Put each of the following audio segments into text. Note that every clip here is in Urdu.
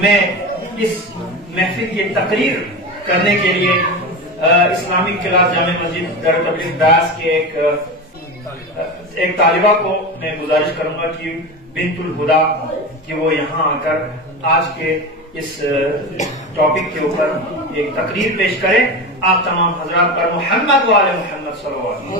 میں اس محفل کی تقریر کرنے کے لیے اسلامی کلاس جامع مسجد در تبلیغ بیاس کے ایک طالبہ کو میں گزارش کروں گا کہ بنت الہدا کہ وہ یہاں آ کر آج کے اس ٹاپک کے اوپر ایک تقریر پیش کریں. آپ تمام حضرات پر محمد و آل محمد صلی اللہ علیہ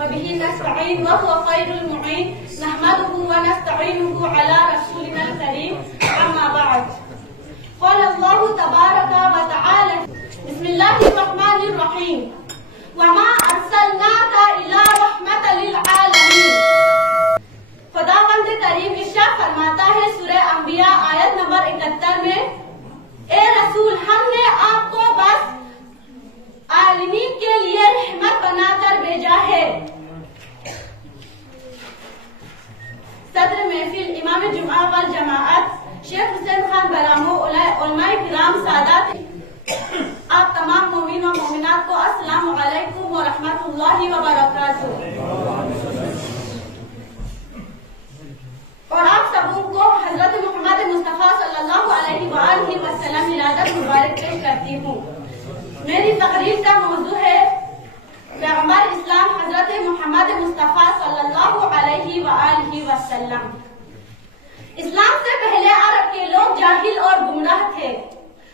وبه نستعين وهو خير المعين نحمده ونستعينه على رسولنا الكريم أما بعد قال الله تبارك وتعالى بسم الله الرحمن الرحيم وما أرسلناك إلا رحمة للعالمين. خداوند کریم ارشاد فرماتا ہے سورہ انبیاء آیت نمبر 71 میں، اے رسول ہم نے آپ کو بس عالمین کے لیے رحمت بنا کر بھیجا ہے. صدر محفل امام جمعہ والجماعت شیخ حسین خان برامو، علماء کرام، سادات، آپ تمام مومن و مومنات کو السلام علیکم ورحمۃ اللہ وبرکاتہ. اور آپ سبوں کو حضرت محمد مصطفیٰ صلی اللہ علیہ وآلہ وسلم ولادت مبارک پیش کرتی ہوں. میری تقریر کا موضوع ہے پیغمبر اسلام حضرت محمد مصطفیٰ صلی اللہ علیہ وآلہ وسلم. اسلام سے پہلے عرب کے لوگ جاہل اور گمراہ تھے.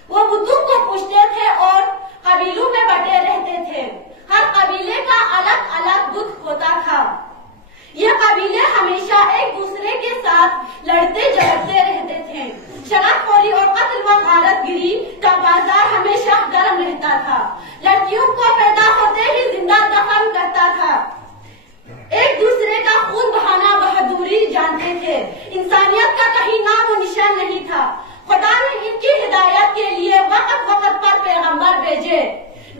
وہ بتوں کو پوجتے تھے اور قبیلوں میں بٹے رہتے تھے. ہر قبیلے کا الگ الگ بت ہوتا تھا. یہ قبیلے ہمیشہ ایک دوسرے کے ساتھ لڑتے جھگڑتے رہتے تھے. شراب خوری اور قتل و غارت گری کا بازار ہمیشہ گرم رہتا تھا. لڑکیوں کو پیدا ہوتے ہی زندہ دفن کرتا تھا. ایک دوسرے کا خون بہانا بہادری جانتے تھے. انسانیت کا کہیں نام و نشان نہیں تھا. خدا نے ان کی ہدایت کے لیے وقت وقت پر پیغمبر بھیجے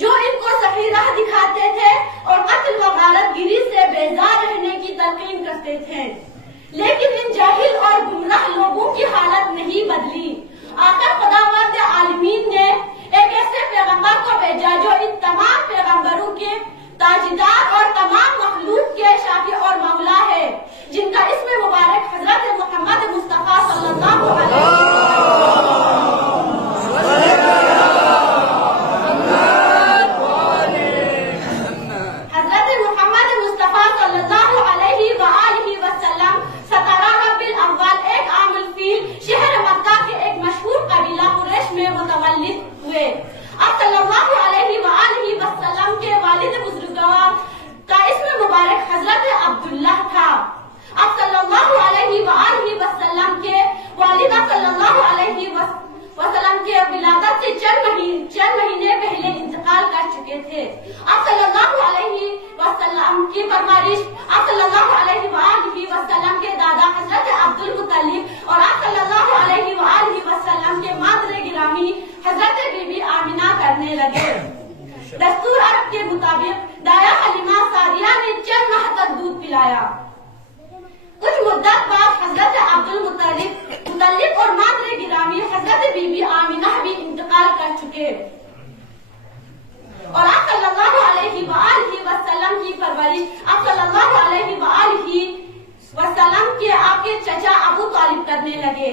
جو ان کو صحیح راہ دکھاتے تھے اور قتل و غارت گری سے بیزار رہنے کی تلقین کرتے تھے. لیکن ان جاہل اور گمراہ لوگوں کی حالت نہیں بدلی. آخر خداوند عالمین نے ایک ایسے پیغمبر کو بھیجا جو ان تمام پیغمبروں کے تاجدار اور تمام مخلوق کے شافی اور مولا ہے، جن کا اسم مبارک حضرت محمد مصطفیٰ صلی اللہ علیہ آپ صلی اللہ علیہ وآلہ وسلم کے والد بزرگوار کا اسم مبارک حضرت عبداللہ تھا. آپ صلی اللہ علیہ وآلہ وسلم کے والد صلی اللہ علیہ وسلم کے ولادت سے چند مہینے پہلے انتقال کر چکے تھے. آپ صلی اللہ علیہ وسلم کی پرورش آپ صلی اللہ علیہ وآلہ وسلم کے دادا حضرت عبد المطلب اور آپ صلی اللہ علیہ وآلہ وسلم کے مادر گرامی حضرت بی بی آمنہ کرنے لگے. دستور عرب کے مطابق دایا حلیمہ سعدیہ نے چند ماہ تک دودھ پلایا. کچھ مدت بعد حضرت عبد المطلب اور مادر گرامی حضرت بی بی آمنہ بھی انتقال کر چکے اور آپ صلی اللہ علیہ وآلہ وسلم کی پرورش آپ صلی اللہ علیہ وآلہ وسلم کے آپ کے چچا ابو طالب کرنے لگے.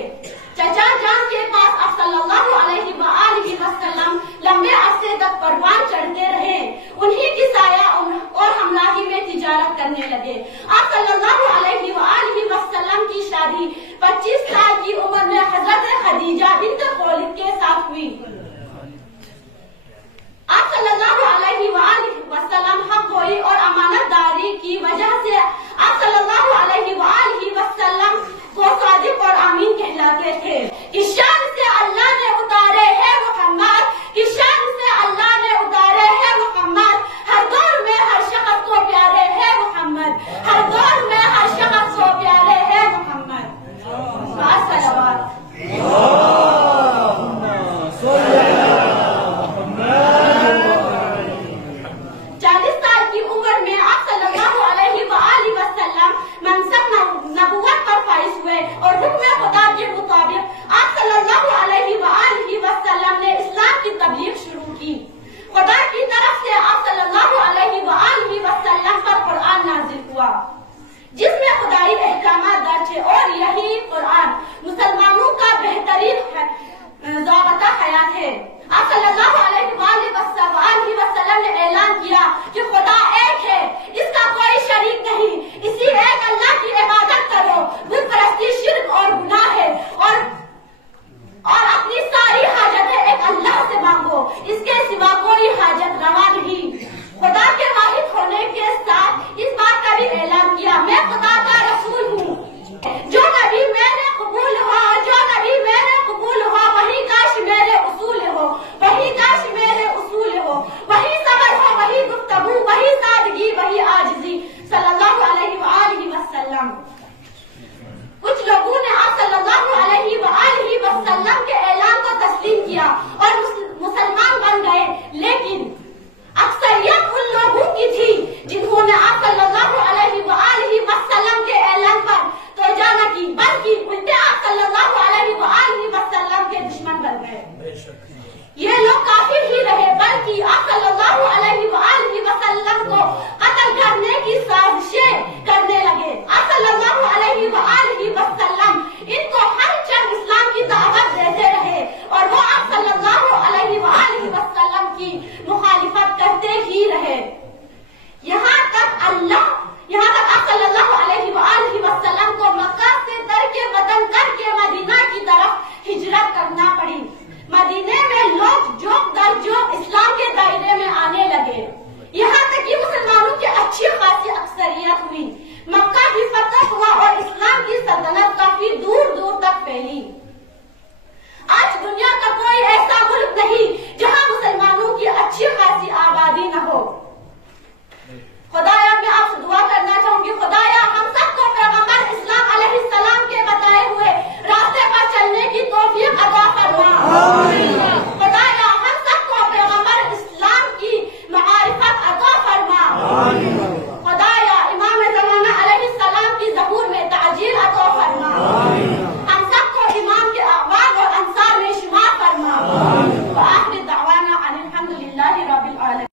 چچا جان کے پاس آپ صلی اللہ علیہ وآلہ وسلم لمبے عرصے تک پروان چڑھتے رہے. انہی کی سایہ اور ہمراہی میں تجارت کرنے لگے. آپ صلی اللہ علیہ وآلہ وسلم کی شادی 25 سال کی عمر میں حضرت خدیجہ بنت خویلد کے ساتھ ہوئی. آپ صلی اللہ علیہ وآلہ وسلم حق گوئی اور امانت داری کی وجہ سے آپ صلی اللہ علیہ وآلہ وسلم کو صادق اور امین کہلاتے تھے. اس شان سے اللہ نے اتارے ہیں محمد، اس شان سے اللہ نے اتارے ہیں محمد. ہر دور میں ہر شخص کو پیارے ہیں محمد، ہر دور میں ہر شخص کو پیارے ہیں محمد. صلوات. 40 سال کی عمر میں آپ صلی اللہ علیہ وآلہ وسلم منصب نبوت پر فائز ہوئے اور حکم خدا کے مطابق ہے